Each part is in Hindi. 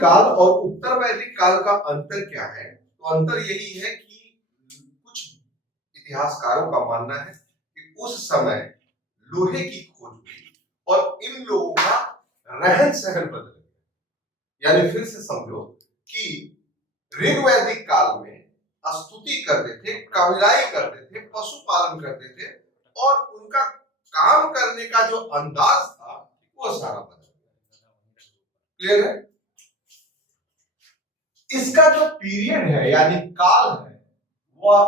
वैदिक काल और उत्तर वैदिक काल का अंतर क्या है? तो अंतर यही है कि कुछ इतिहासकारों का मानना है कि उस समय लोहे की खोज हुई और इन लोगों का रहन सहन बदल गया। यानी फिर से समझो कि ऋग्वैदिक काल में स्तुति करते थे, कविराई करते थे, पशुपालन करते थे और उनका काम करने का जो अंदाज था वो सारा बदल गया। क्लियर है? इसका जो पीरियड है यानी काल है वह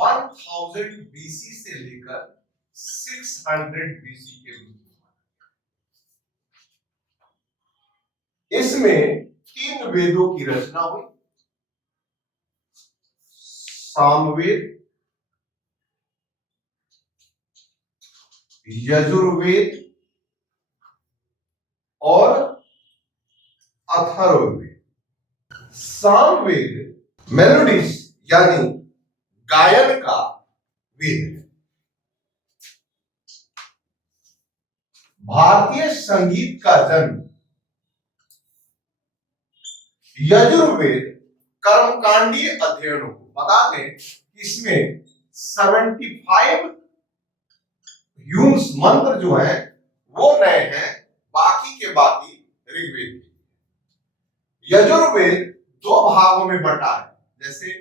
1000 बीसी से लेकर 600 बीसी के बीच में। इसमें 3 वेदों की रचना हुई, सामवेद, यजुर्वेद और अथर्ववेद। सामवेद मेलोडीज यानी गायन का वेद है। भारतीय संगीत का जन्म। यजुर्वेद कर्मकांडीय अध्ययनों को बता दें, इसमें 75 ह्यूम्स मंत्र जो हैं वो नए हैं, बाकी के बाकी ऋग्वेद के। यजुर्वेद 2 भागों में बटा है, जैसे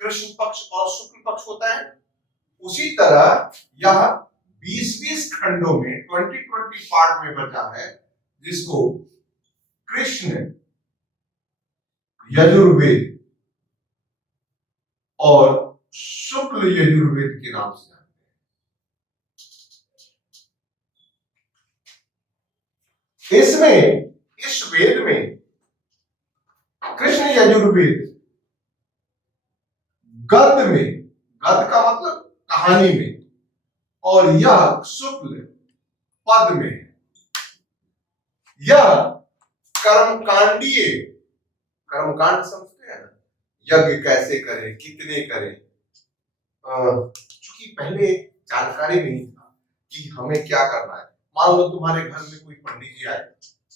कृष्ण पक्ष और शुक्ल पक्ष होता है, उसी तरह यह 20-20 खंडों में 20-20 पार्ट में बटा है, जिसको कृष्ण यजुर्वेद और शुक्ल यजुर्वेद के नाम से जानते हैं। इसमें इस वेद में कृष्ण यजुर्वेद गद्य में, गद्य का मतलब कहानी में, और यह शुक्ल पद में है। यह कर्मकांडीय, कर्मकांड समझते हैं ना, यज्ञ कैसे करें, कितने करें। चूंकि पहले जानकारी नहीं था कि हमें क्या करना है। मान लो तुम्हारे घर में कोई पंडित जी आए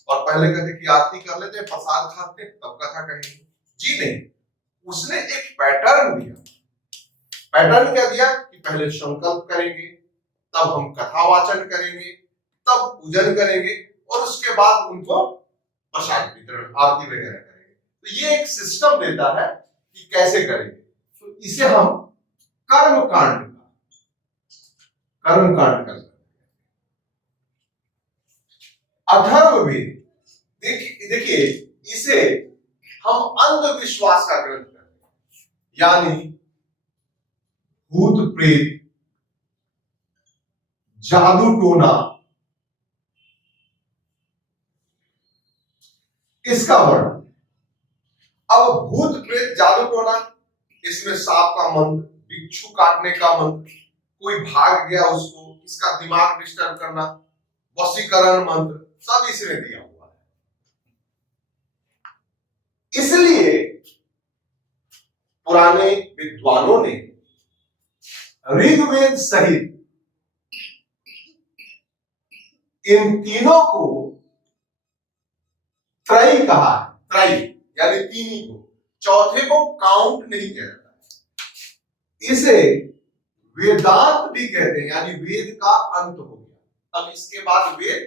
और पहले कहते कि आरती कर लेते, प्रसाद खाते, तब कथा कहेंगे। जी नहीं, उसने एक पैटर्न दिया। पैटर्न क्या दिया कि पहले संकल्प करेंगे, तब हम कथा वाचन करेंगे, तब पूजन करेंगे और उसके बाद उनको प्रसाद वितरण, आरती वगैरह करेंगे। तो ये एक सिस्टम देता है कि कैसे करेंगे। तो इसे हम कर्मकांड करते हैं। अथर्ववेद देखिए, इसे हम अंधविश्वास का ग्रंथ करते हैं, यानी भूत प्रेत, जादू टोना, इसका वर्णन। अब भूत प्रेत जादू टोना, इसमें सांप का मंत्र, बिच्छू काटने का मंत्र, कोई भाग गया उसको, इसका दिमाग डिस्टर्ब करना, वशीकरण मंत्र, सब इसमें दिया हुआ है। इसलिए पुराने विद्वानों ने ऋग्वेद सहित इन तीनों को त्रयी कहा है। त्रयी यानी तीन ही को, चौथे को काउंट नहीं किया जाता है। इसे वेदांत भी कहते हैं, यानी वेद का अंत हो गया, अब इसके बाद वेद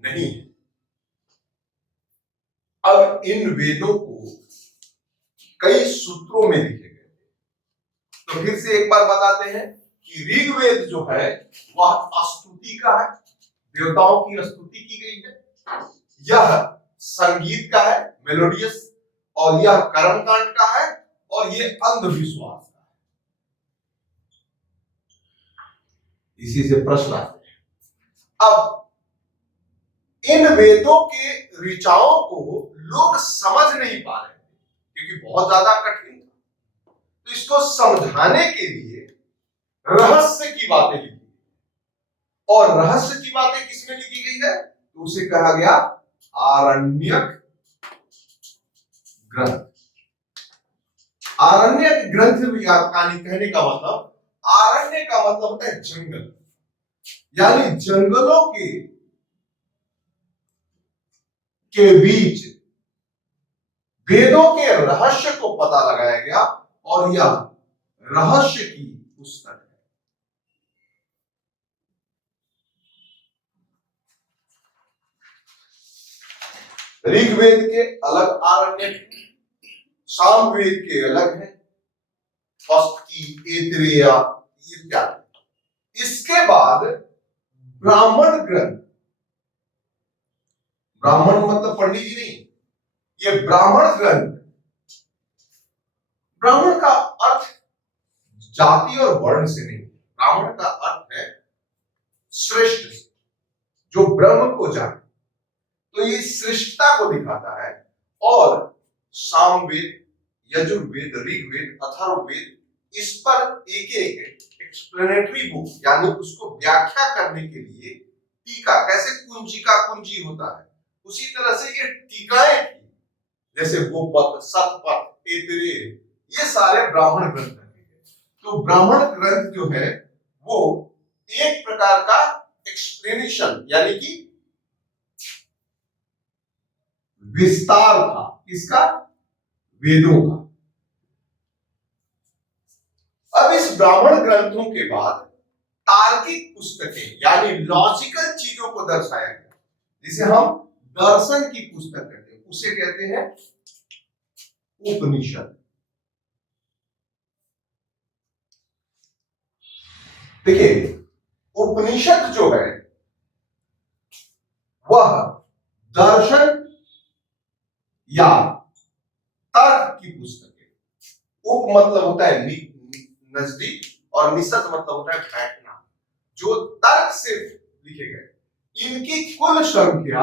नहीं है। अब इन वेदों को कई सूत्रों में लिखे गए। तो फिर से एक बार बताते हैं कि ऋग्वेद जो है वह स्तुति का है, देवताओं की स्तुति की गई है। यह संगीत का है, मेलोडियस, और यह कर्मकांड का है, और यह अंधविश्वास का है। इसी से प्रश्न आते हैं। अब इन वेदों के ऋचाओं को लोग समझ नहीं पा रहे क्योंकि बहुत ज्यादा कठिन था। तो इसको समझाने के लिए रहस्य की बातें लिखी गई, और रहस्य की बातें किसमें लिखी गई है? तो उसे कहा गया आरण्यक ग्रंथ। आरण्यक ग्रंथ कहने का मतलब, आरण्य का मतलब होता है जंगल, यानी जंगलों के बीच वेदों के रहस्य को पता लगाया गया और यह रहस्य की पुस्तक है। ऋग्वेद के अलग आरण्यक, सामवेद के अलग है, की ऐतरेय इत्यादि। इसके बाद ब्राह्मण ग्रंथ, ब्राह्मण मतलब पंडित जी नहीं, ये ब्राह्मण ग्रंथ, ब्राह्मण का अर्थ जाति और वर्ण से नहीं, ब्राह्मण का अर्थ है श्रेष्ठ, जो ब्रह्म को जाने, तो ये श्रेष्ठता को दिखाता है। और सामवेद, यजुर्वेद, ऋग्वेद, अथर्ववेद, इस पर एक एक एक्सप्लेनेटरी बुक यानी उसको व्याख्या करने के लिए टीका, कैसे कुंजी का कुंजी होता है उसी तरह से ये टीकाएं थी, जैसे गोपद, शतपथ, ऐतरेय, ये सारे ब्राह्मण ग्रंथ हैं। तो ब्राह्मण ग्रंथ जो है वो एक प्रकार का एक्सप्लेनेशन यानी कि विस्तार था, किसका? वेदों का। अब इस ब्राह्मण ग्रंथों के बाद तार्किक पुस्तकें यानी लॉजिकल चीजों को दर्शाया गया, जिसे हम दर्शन की पुस्तक कहते हैं, उसे कहते हैं उपनिषद। देखिए, उपनिषद जो है वह दर्शन या तर्क की पुस्तक है। उप मतलब होता है नजदीक और निषद मतलब होता है बैठना, जो तर्क से लिखे गए। इनकी कुल संख्या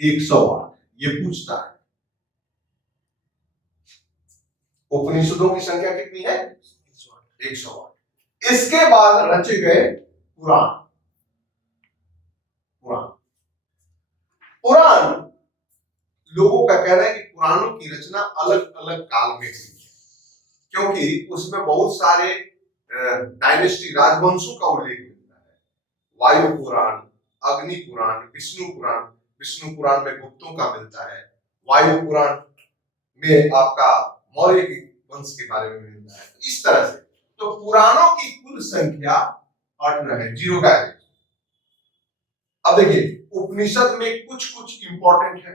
108, ये पूछता है उपनिषदों की संख्या कितनी है? 108। इसके बाद रचे गए पुराण। पुराण पुराण लोगों का कहना है कि पुराणों की रचना अलग अलग काल में हुई है, क्योंकि उसमें बहुत सारे डायनेस्टी, राजवंशों का उल्लेख मिलता है। वायु पुराण, अग्नि पुराण, विष्णु पुराण, विष्णु पुराण में गुप्तों का मिलता है, वायु पुराण में आपका मौर्य वंश के बारे में मिलता है। इस तरह से तो पुराणों की कुल संख्या 18 है, 0 का है। अब देखिए, उपनिषद में कुछ कुछ इंपॉर्टेंट है,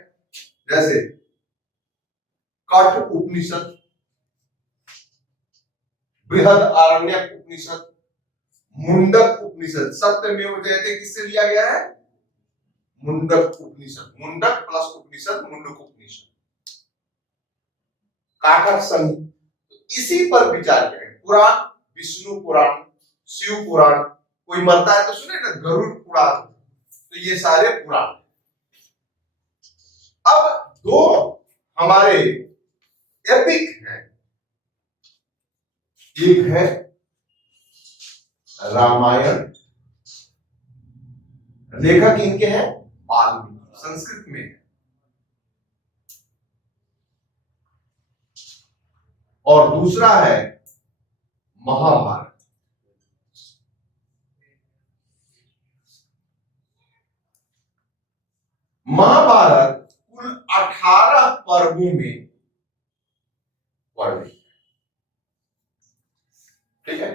जैसे कठ उपनिषद, बृहद आरण्यक उपनिषद, मुंडक उपनिषद। सत्यमेव जयते किससे लिया गया है? मुंडक उपनिषद। मुंडक प्लस उपनिषद, मुंडक उपनिषद। काकट संहिता, इसी पर विचार करें। पुराण, विष्णु पुराण, शिव पुराण, कोई मरता है तो सुने ना गरुड़ पुराण, तो ये सारे पुराण। अब दो हमारे एपिक हैं, एक है रामायण, लेखक इनके हैं वाल्मीकि, संस्कृत में है, और दूसरा है महाभारत। महाभारत कुल 18 पर्वों में वर्णित, ठीक है,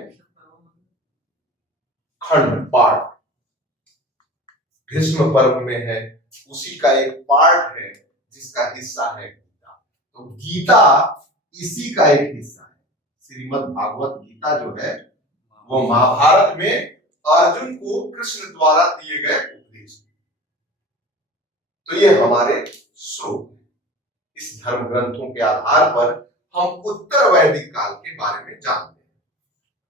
खंड पार्ट। भीष्म पर्व में है, उसी का एक पार्ट है जिसका हिस्सा है गीता। तो गीता इसी का एक हिस्सा है। श्रीमद् भागवत गीता जो है वो महाभारत में अर्जुन को कृष्ण द्वारा दिए गए उपदेश। तो ये हमारे स्रोत हैं। इस धर्म ग्रंथों के आधार पर हम उत्तर वैदिक काल के बारे में जानते हैं।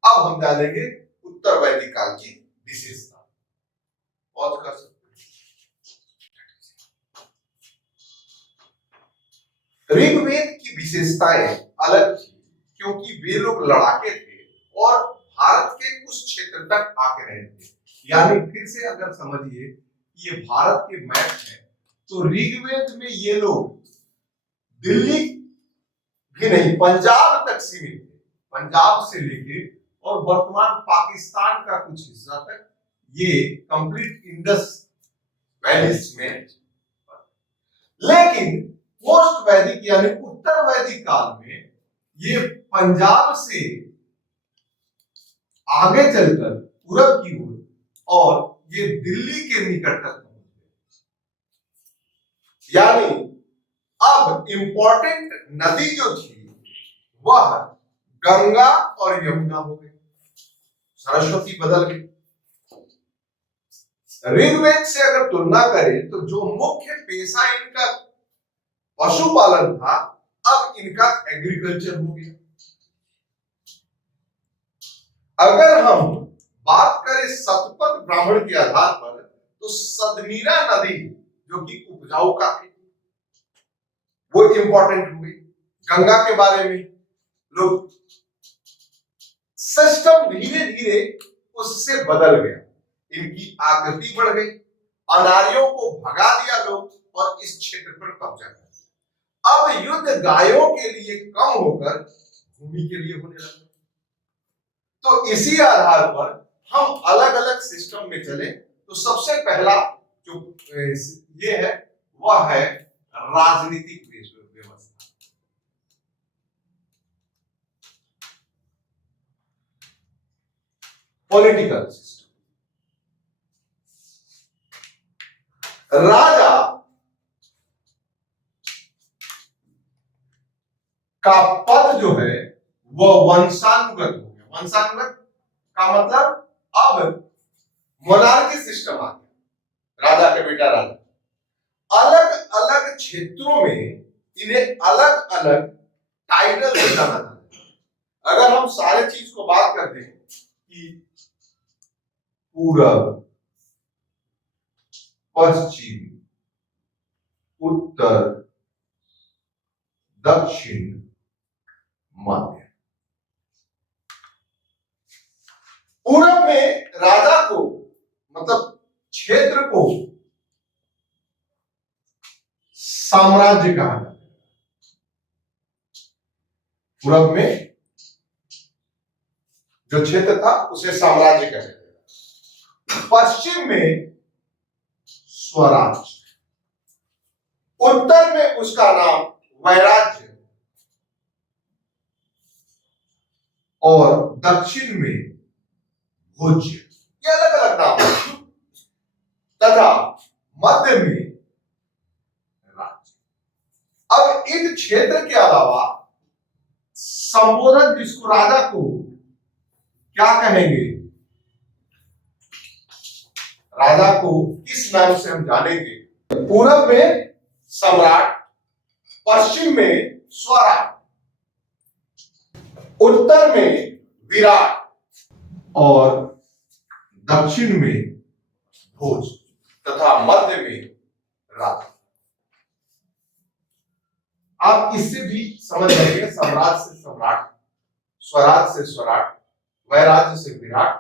अब हम जानेंगे उत्तर वैदिक काल की विशेषता। पॉज कर सकते हैं। ऋग्वेद की विशेषताएं अलग थी, क्योंकि वे लोग लड़ाके थे और भारत के कुछ क्षेत्र तक आके रहे थे। यानी फिर से अगर समझिए ये भारत के मैप है, तो ऋग्वेद में ये लोग दिल्ली भी नहीं, पंजाब तक सीमित थे। पंजाब से लेके और वर्तमान पाकिस्तान का कुछ हिस्सा तक ये कंप्लीट इंडस वैलीज में। लेकिन पोस्ट वैदिक यानी उत्तर वैदिक काल में ये पंजाब से आगे चलकर पूरब की ओर और ये दिल्ली के निकट तक पहुंच गए। यानी अब इंपॉर्टेंट नदी जो थी वह गंगा और यमुना हो गई, सरस्वती बदल गई। ऋग्वेद से अगर तुलना करें तो जो मुख्य पेशा इनका पशुपालन था, अब इनका एग्रीकल्चर हो गया। अगर हम बात करें शतपथ ब्राह्मण के आधार पर तो सदनीरा नदी जो कि उपजाऊ काफी वो इंपॉर्टेंट हुई। गंगा के बारे में लोग सिस्टम धीरे धीरे उससे बदल गया, इनकी आकृति बढ़ गई, अनार्यों को भगा दिया लोग और इस क्षेत्र पर कब्जा कर दिया। अब युद्ध गायों के लिए कम होकर भूमि के लिए होने लगा। तो इसी आधार पर हम अलग अलग सिस्टम में चले। तो सबसे पहला जो ये है वह है राजनीतिक व्यवस्था। Political system. राजा का पद जो है वह वंशानुगत हो गया। वंशानुगत का मतलब अब मोनार्की सिस्टम आ गया। राजा के बेटा राजा, अलग अलग क्षेत्रों में इन्हें अलग अलग टाइटल से जाना जाता है। अगर हम सारे चीज को बात करते हैं कि पूरब, पश्चिम, उत्तर, दक्षिण, मध्य। पूरब में राजा को मतलब क्षेत्र को साम्राज्य कहा जाता है। पूरब में जो क्षेत्र था उसे साम्राज्य कहते थे। पश्चिम में स्वराज्य, उत्तर में उसका नाम वैराज्य और दक्षिण में भोज्य। ये अलग अलग नाम है। तथा मध्य में राज्य। अब इन क्षेत्र के अलावा संबोधन जिसको राजा को क्या कहेंगे, राजा को किस नाम से हम जानेंगे? पूरब में सम्राट, पश्चिम में स्वराट, उत्तर में विराट और दक्षिण में भोज तथा मध्य में राज। आप इससे भी समझ जाएंगे, सम्राट से सम्राट, स्वराज से स्वराट, वैराज्य से विराट,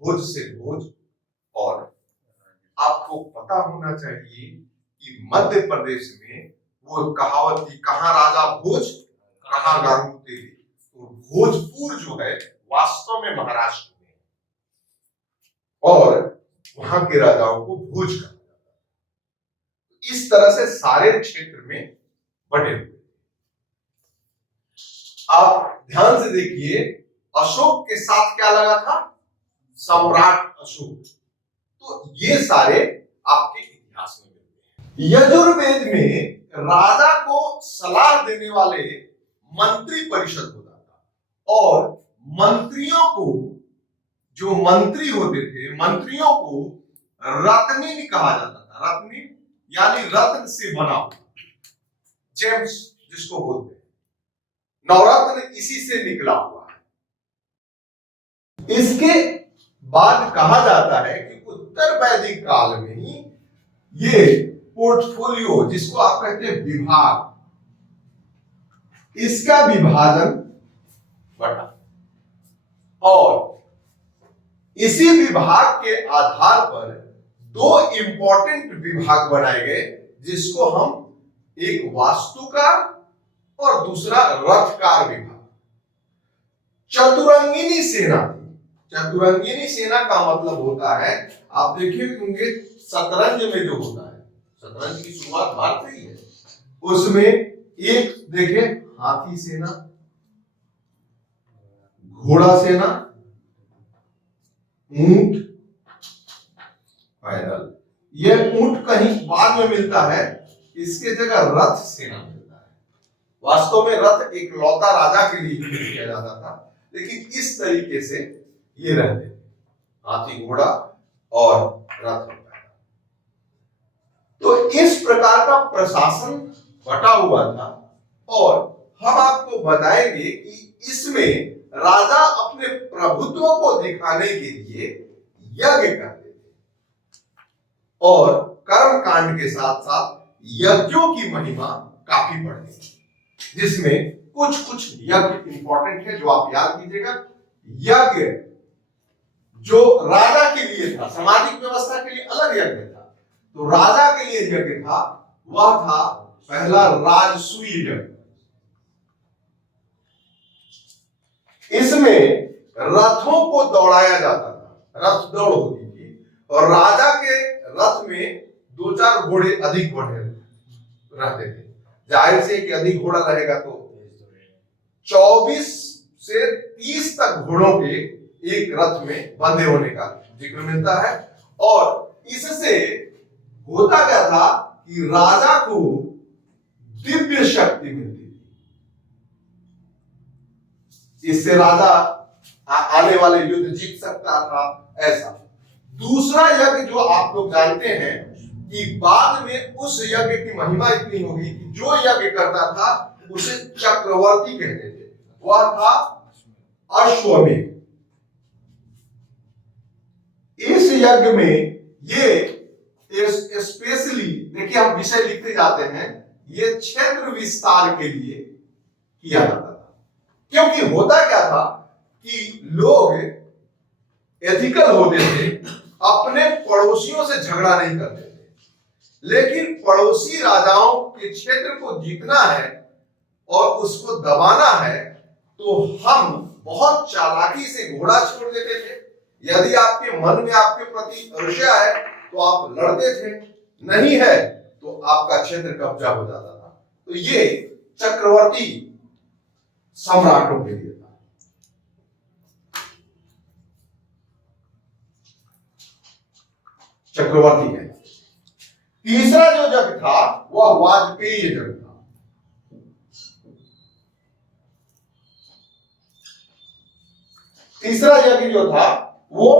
भोज से भोज। और आपको पता होना चाहिए कि मध्य प्रदेश में वो कहावत थी, कहां राजा भोज कहां गांगू तेरी। तो भोजपुर जो है वास्तव में महाराष्ट्र में और वहां के राजाओं को भोज कहा जाता है। इस तरह से सारे क्षेत्र में बटे हुए। आप ध्यान से देखिए, अशोक के साथ क्या लगा था? सम्राट अशोक। तो ये सारे आपके इतिहास में मिलते हैं। यजुर्वेद में राजा को सलाह देने वाले मंत्री परिषद होता था और मंत्रियों को, जो मंत्री होते थे, मंत्रियों को रत्नी भी कहा जाता था। रत्नी यानी रत्न से बना हुआ, जेम्स जिसको बोलते हैं। नवरत्न इसी से निकला हुआ है। इसके बाद कहा जाता है कि उत्तर वैदिक काल में ही ये पोर्टफोलियो, जिसको आप कहते हैं विभाग, इसका विभाजन बढ़ा और इसी विभाग के आधार पर दो इंपॉर्टेंट विभाग बनाए गए, जिसको हम एक वास्तुकार और दूसरा रथकार विभाग। चतुरंगिनी सेना, चतुरंगिनी सेना का मतलब होता है, आप देखिए होंगे शतरंज में जो होता है, शतरंज की शुरुआत भारत से ही है, उसमें एक देखे हाथी सेना, घोड़ा सेना, ऊंट, पैदल। यह ऊंट कहीं बाद में मिलता है, इसके जगह रथ सेना मिलता है। वास्तव में रथ एक लौता राजा के लिए यूज किया जाता था, लेकिन इस तरीके से ये रहते थे, हाथी घोड़ा और रथ होता है। तो इस प्रकार का प्रशासन बटा हुआ था। और हम आपको बताएंगे कि इसमें राजा अपने प्रभुत्व को दिखाने के लिए यज्ञ करते थे, और कर्म कांड के साथ साथ यज्ञों की महिमा काफी बढ़ती थी, जिसमें कुछ कुछ यज्ञ इंपॉर्टेंट है जो आप याद कीजिएगा। यज्ञ जो राजा के लिए था, सामाजिक व्यवस्था के लिए अलग यज्ञ था, तो राजा के लिए यज्ञ था, वह था पहला राजसूय यज्ञ। इसमें रथों को दौड़ाया जाता था, रथ दौड़ होती थी, और राजा के रथ में 2-4 घोड़े अधिक बढ़े रहते थे। जाहिर से कि अधिक घोड़ा रहेगा तो 24 से 30 तक घोड़ों के एक रथ में बंधे होने का जिक्र मिलता है। और इससे होता क्या था कि राजा को दिव्य शक्ति मिलती थी। इससे राजा आने वाले युद्ध जीत सकता था, ऐसा। दूसरा यज्ञ जो आप लोग जानते हैं कि बाद में उस यज्ञ की महिमा इतनी होगी कि जो यज्ञ करता था उसे चक्रवर्ती कहते थे, वह था अश्वमेध। इस यज्ञ में ये स्पेशली देखिए, हम विषय लिखते जाते हैं, ये क्षेत्र विस्तार के लिए किया जाता था। क्योंकि होता क्या था कि लोग एथिकल होते थे, अपने पड़ोसियों से झगड़ा नहीं करते थे, लेकिन पड़ोसी राजाओं के क्षेत्र को जीतना है और उसको दबाना है, तो हम बहुत चालाकी से घोड़ा छोड़ देते थे। यदि आपके मन में आपके प्रति ईर्ष्या है तो आप लड़ते थे, नहीं है तो आपका क्षेत्र कब्जा हो जाता था। तो ये चक्रवर्ती सम्राटों के लिए था। चक्रवर्ती है। तीसरा जो यज्ञ था वह वाजपेयी यज्ञ था। तीसरा यज्ञ जो था वो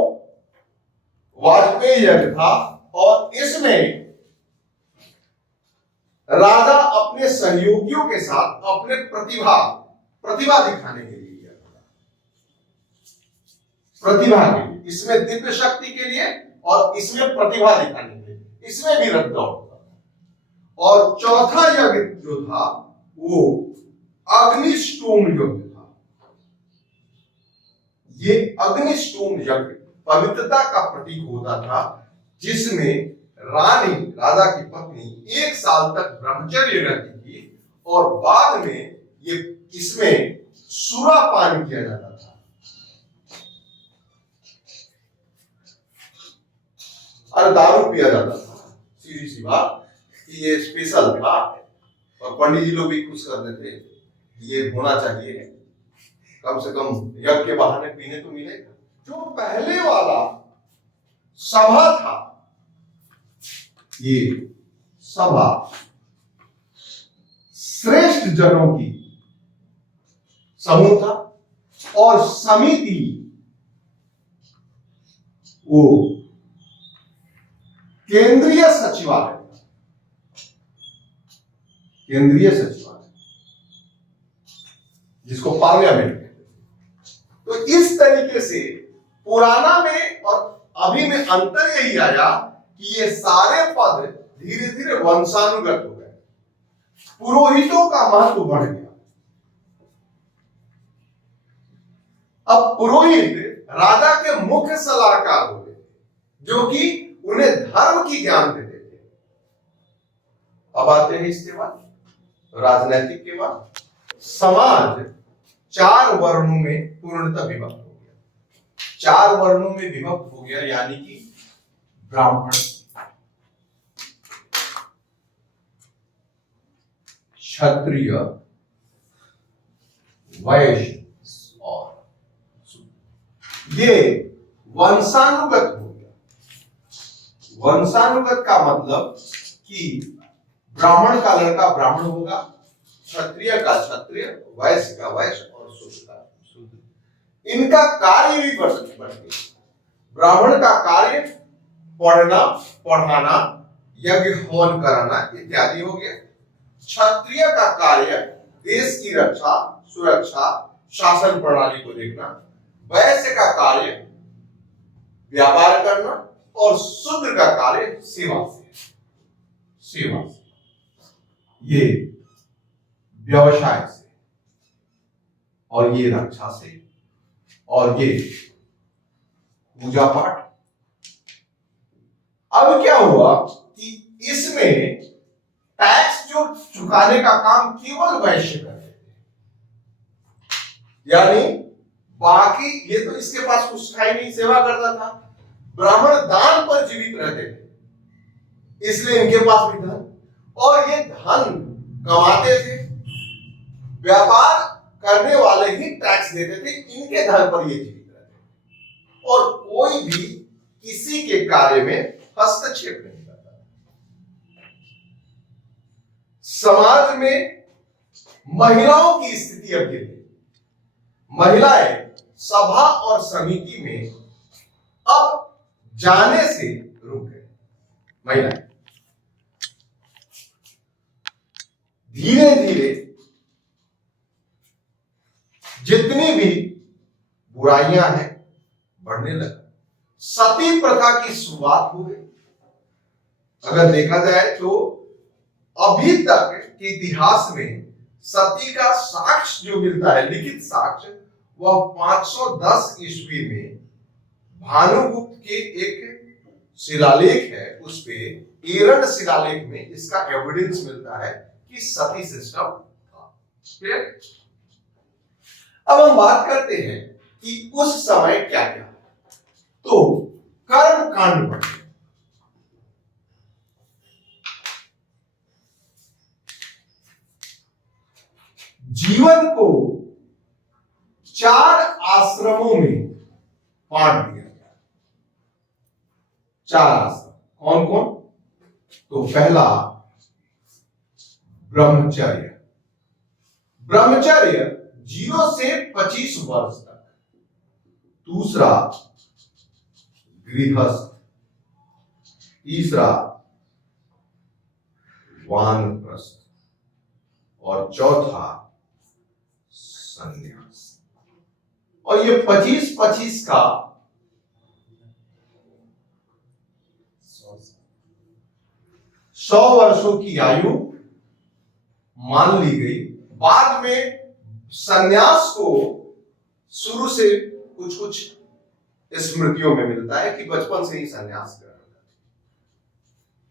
वाजपेयी यज्ञ था, और इसमें राजा अपने सहयोगियों के साथ अपने प्रतिभा दिखाने के लिए किया था। प्रतिभा के लिए, इसमें दिव्य शक्ति के लिए और इसमें प्रतिभा दिखाने के लिए, इसमें भी रथ दौड़ था। और चौथा यज्ञ जो था वो अग्निष्टोम यज्ञ था। ये अग्निष्टोम यज्ञ पवित्रता का प्रतीक होता था, जिसमें रानी, राजा की पत्नी 1 साल तक ब्रह्मचर्य रहती थी, और बाद में ये इसमें सुरापान किया जाता था। और दारू पिया जाता था। सीधी सी बात कि ये स्पेशल था, और पंडित जी लोग भी खुश कर देते, ये होना चाहिए, कम से कम यज्ञ के बहाने पीने तो मिलेगा। जो पहले वाला सभा था, ये सभा श्रेष्ठ जनों की समूह था, और समिति वो केंद्रीय सचिवालय, केंद्रीय सचिवालय जिसको पार्लियामेंट कहते हैं। तो इस तरीके से पुराना में और अभी में अंतर यही आया कि ये सारे पद धीरे धीरे वंशानुगत हो गए, पुरोहितों का महत्व बढ़ गया। अब पुरोहित राजा के मुख्य सलाहकार हो गए, जो कि उन्हें धर्म की ज्ञान देते थे। अब आते हैं इसके बाद राजनीतिक के बाद। समाज 4 वर्णों में पूर्णतः विभक्त हो गया। 4 वर्णों में विभक्त हो गया, यानी कि ब्राह्मण, क्षत्रिय, वैश्य और शूद्र। ये वंशानुगत हो गया। वंशानुगत का मतलब कि ब्राह्मण का लड़का ब्राह्मण होगा, क्षत्रिय का क्षत्रिय, वैश्य का वैश्य और शूद्र का शूद्र। इनका कार्य भी बढ़ गया। ब्राह्मण का कार्य पढ़ना, पढ़ाना, यज्ञ हवन कराना इत्यादि हो गया। क्षत्रिय का कार्य देश की रक्षा, सुरक्षा, शासन प्रणाली को देखना। वैश्य का कार्य व्यापार करना और शूद्र का कार्य सेवा से, ये व्यवसाय से, और ये रक्षा से, और ये पूजा पाठ। अब क्या हुआ कि इसमें टैक्स जो चुकाने का काम केवल वैश्य करते थे, यानी बाकी ये तो इसके पास कुछ था ही नहीं, सेवा करता था। ब्राह्मण दान पर जीवित रहते थे, इसलिए इनके पास भी धन, और ये धन कमाते थे। व्यापार करने वाले ही टैक्स देते थे, इनके धन पर ये जीवित रहते थे, और कोई भी किसी के कार्य में हस्तक्षेप नहीं करता। समाज में महिलाओं की स्थिति अब गिर गई। महिलाएं सभा और समिति में अब जाने से रुक गए। महिलाएं धीरे धीरे जितनी भी बुराइयां हैं बढ़ने लगा। सती प्रथा की शुरुआत हो गई। अगर देखा जाए तो अभी तक के इतिहास में सती का साक्ष्य जो मिलता है, लिखित साक्ष्य, वह 510 ईस्वी में भानुगुप्त के एक शिलालेख है, उस पे एरन शिलालेख में इसका एविडेंस मिलता है कि सती सिस्टम था। अब हम बात करते हैं कि उस समय क्या क्या, तो कर्म कांड बढ़े। जीवन को 4 आश्रमों में बांट दिया गया। 4 आश्रम कौन कौन? तो पहला ब्रह्मचर्य। ब्रह्मचर्य 0 से 25 वर्ष तक। दूसरा गृहस्थ। तीसरा वानप्रस्थ। और चौथा संन्यास। और ये 25-25 का 100 वर्षों की आयु मान ली गई। बाद में संन्यास को शुरू से कुछ कुछ स्मृतियों में मिलता है कि बचपन से ही संन्यास कर।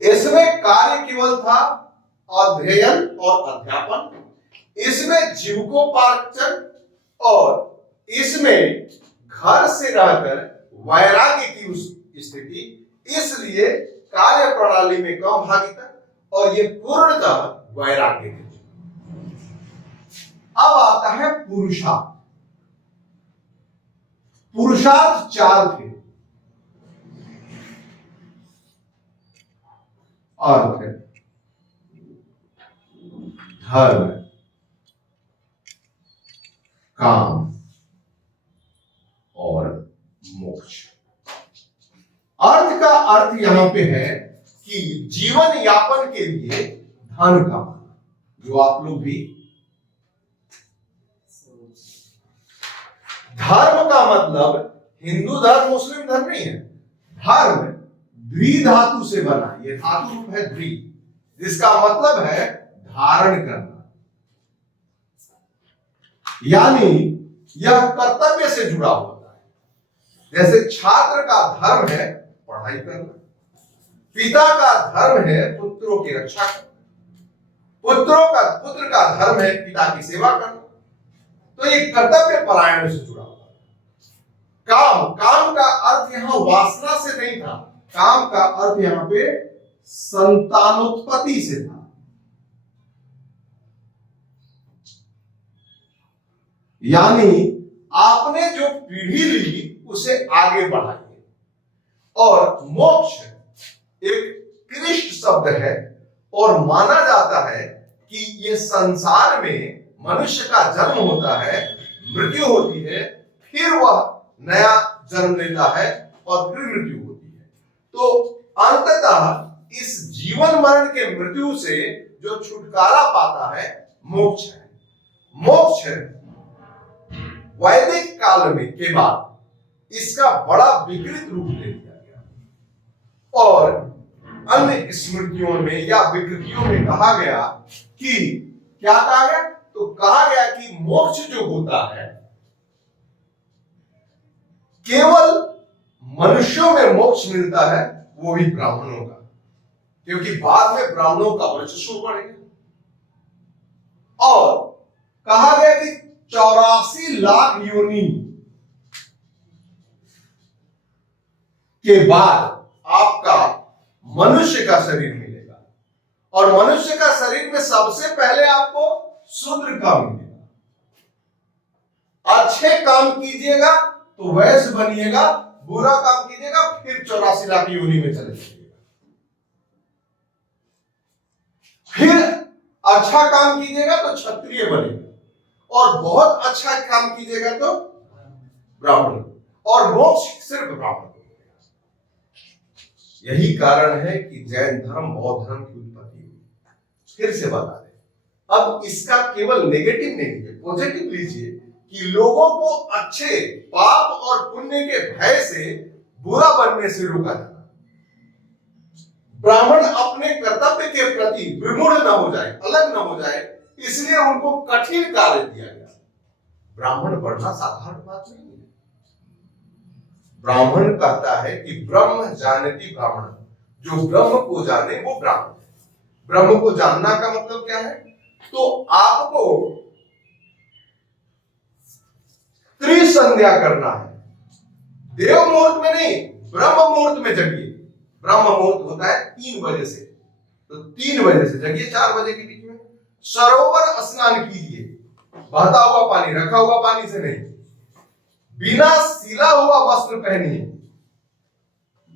इसमें कार्य केवल था अध्ययन और अध्यापन। इसमें जीविकोपार्जन और इसमें घर से रहकर वैराग्य की उस स्थिति, इसलिए कार्य प्रणाली में कम भागीदार, और ये पूर्णतः वैराग्य की। अब आता है पुरुषार्थ। पुरुषार्थ 4 थे। अर्थ, धर्म, काम और मोक्ष। अर्थ का अर्थ यहां पे है कि जीवन यापन के लिए धन कमाना, जो आप लोग भी। धर्म का मतलब हिंदू धर्म मुस्लिम धर्म नहीं है। धर्म द्वि धातु से बना, ये धातु रूप है द्वि, जिसका मतलब है धारण करना। यानी यह कर्तव्य से जुड़ा होता है। जैसे छात्र का धर्म है पढ़ाई करना, पिता का धर्म है पुत्रों की रक्षा करना, पुत्र का धर्म है पिता की सेवा करना। तो ये कर्तव्य परायण से जुड़ा हुआ है। काम का अर्थ यहां वासना से नहीं था। काम का अर्थ यहां पे संतानोत्पत्ति से था। यानी आपने जो पीढ़ी ली उसे आगे बढ़ाइए। और मोक्ष एक कृष्ण शब्द है और माना जाता है कि ये संसार में मनुष्य का जन्म होता है, मृत्यु होती है, फिर वह नया जन्म लेता है और फिर मृत्यु होती है। तो अंततः इस जीवन मरण के मृत्यु से जो छुटकारा पाता है मोक्ष है। मोक्ष वैदिक काल में के बाद इसका बड़ा विकृत रूप ले लिया गया और अन्य स्मृतियों में या विकृतियों में कहा गया कि क्या कहा गया, तो कहा गया कि मोक्ष जो होता है केवल मनुष्यों में मोक्ष मिलता है, वो भी ब्राह्मणों का, क्योंकि बाद में ब्राह्मणों का वर्चस्व बढ़ेगा। और कहा गया कि 84 लाख योनि के बाद आपका मनुष्य का शरीर मिलेगा और मनुष्य का शरीर में सबसे पहले आपको शूद्र का मिलेगा। अच्छे काम कीजिएगा तो वैश्य बनिएगा, बुरा काम कीजिएगा फिर 84 लाख योनि में चले जाइएगा। फिर अच्छा काम कीजिएगा तो क्षत्रिय बनेगा और बहुत अच्छा काम कीजिएगा तो ब्राह्मण, और मोक्ष सिर्फ ब्राह्मण। यही कारण है कि जैन धर्म बौद्ध धर्म की उत्पत्ति हुई। फिर से बता दें, अब इसका केवल नेगेटिव नहीं लीजिए, पॉजिटिव लीजिए कि लोगों को अच्छे पाप और पुण्य के भय से बुरा बनने से रोका जाता। ब्राह्मण अपने कर्तव्य के प्रति विमूढ़ न हो जाए, अलग न हो जाए, इसलिए उनको कठिन कार्य दिया गया। ब्राह्मण बढ़ना साधारण बात नहीं है। ब्राह्मण कहता है कि ब्रह्म जानती ब्राह्मण, जो ब्रह्म को जाने वो ब्राह्मण है। ब्रह्म को जानना का मतलब क्या है, तो आपको त्रिसंध्या करना है। देव मुहूर्त में नहीं, ब्रह्म मुहूर्त में जगिए। ब्रह्म मुहूर्त होता है 3 बजे से, तो 3 बजे से जगिए, 4 बजे के बीच में सरोवर स्नान कीजिए, बहता हुआ पानी, रखा हुआ पानी से नहीं। बिना सिला हुआ वस्त्र पहनिए,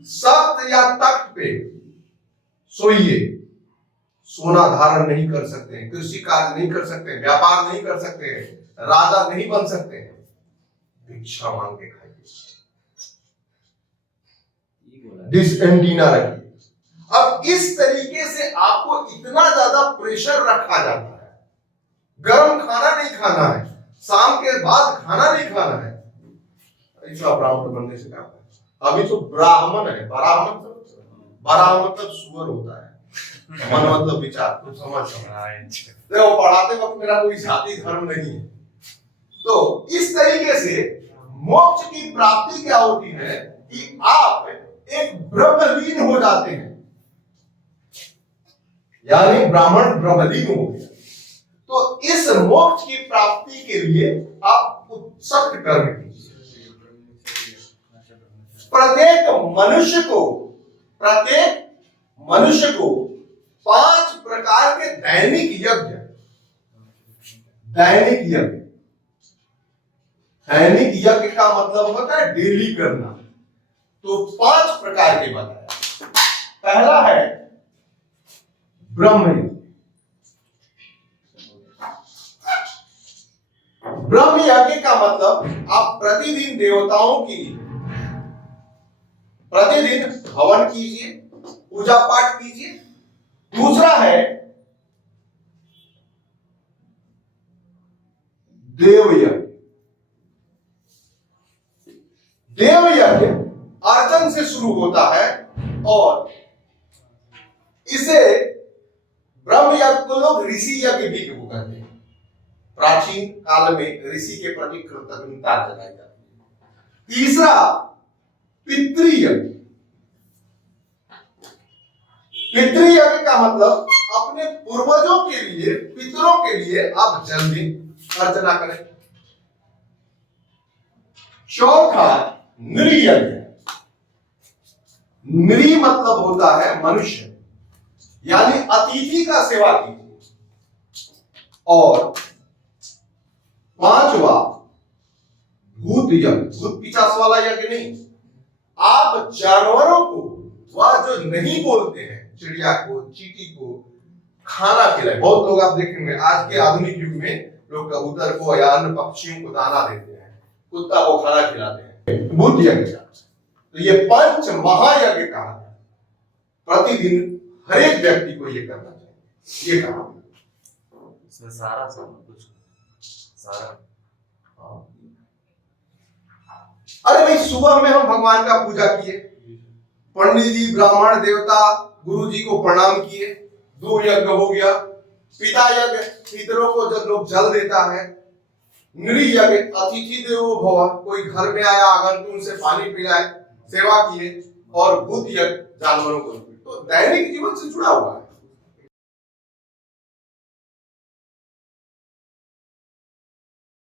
सख्त या तख्त पे सोइए। सोना धारण नहीं कर सकते हैं, कृषि कार्य नहीं कर सकते हैं, व्यापार नहीं कर सकते हैं, राजा नहीं बन सकते हैं, भिक्षा मांग के खाइए, डिश एंटीना रखिए। अब इस तरीके से आपको इतना ज्यादा प्रेशर रखा जाता है, गर्म खाना नहीं खाना है, शाम के बाद खाना नहीं खाना है। ऐसा ब्राह्मण बनने से क्या होता है? अभी तो ब्राह्मण है, ब्राह्मण मतलब सुअर होता है, मन मतलब विचार, तो समझ देखो, पढ़ाते वक्त मेरा कोई जाति धर्म नहीं है। तो इस तरीके से मोक्ष की प्राप्ति क्या होती है कि आप एक ब्रह्मलीन हो जाते हैं, यानी ब्राह्मण ब्रह्मलीन हो गया। तो इस मोक्ष की प्राप्ति के लिए आप उत्सक्त कर्म कीजिए। प्रत्येक मनुष्य को 5 प्रकार के दैनिक यज्ञ का मतलब होता है डेली करना। तो 5 प्रकार के बताया। पहला है ब्रह्म यज्ञ। ब्रह्म यज्ञ का मतलब आप प्रतिदिन देवताओं की प्रतिदिन हवन कीजिए, पूजा पाठ कीजिए। दूसरा है देवयज्ञ। देवयज्ञ अर्चन से शुरू होता है और इसे ब्रह्म यज्ञ को लोग ऋषि यज्ञ भी कहते हैं। प्राचीन काल में ऋषि के प्रति कृतज्ञता जताई जाती है। तीसरा पितृयज्ञ। पितृयज्ञ का मतलब अपने पूर्वजों के लिए, पितरों के लिए आप जल दें, अर्चना करें। चौथा नृयज्ञ। नृ मतलब होता है मनुष्य, यानी अतिथि का सेवा कीजिए। और 5वां भूत पिशाच वाला यज्ञ नहीं। आप जानवरों को, वह जो नहीं बोलते हैं, चिड़िया को, चींटी को खाना खिलाए। बहुत लोग आप देखेंगे आज के आधुनिक युग में लोग कबूतर को या अन्य पक्षियों को दाना देते हैं, कुत्ता को खाना खिलाते हैं, भूत यज्ञ का। तो ये पंच महायज्ञ कहा है, प्रतिदिन हर एक व्यक्ति को ये करना चाहिए, ये कहा इसमें सारा सब कुछ सारा। अरे भाई, सुबह में हम भगवान का पूजा किए, पंडित जी, ब्राह्मण, देवता, गुरु जी को प्रणाम किए, 2 यज्ञ हो गया। पिता यज्ञ, पितरों को जब लोग जल देता है। नृ यज्ञ, अतिथि देवो भव, कोई घर में आया आगंतुक से पानी पिलाए, सेवा किए। और भूत यज्ञ, जानवरों को। तो दैनिक जीवन से जुड़ा हुआ है।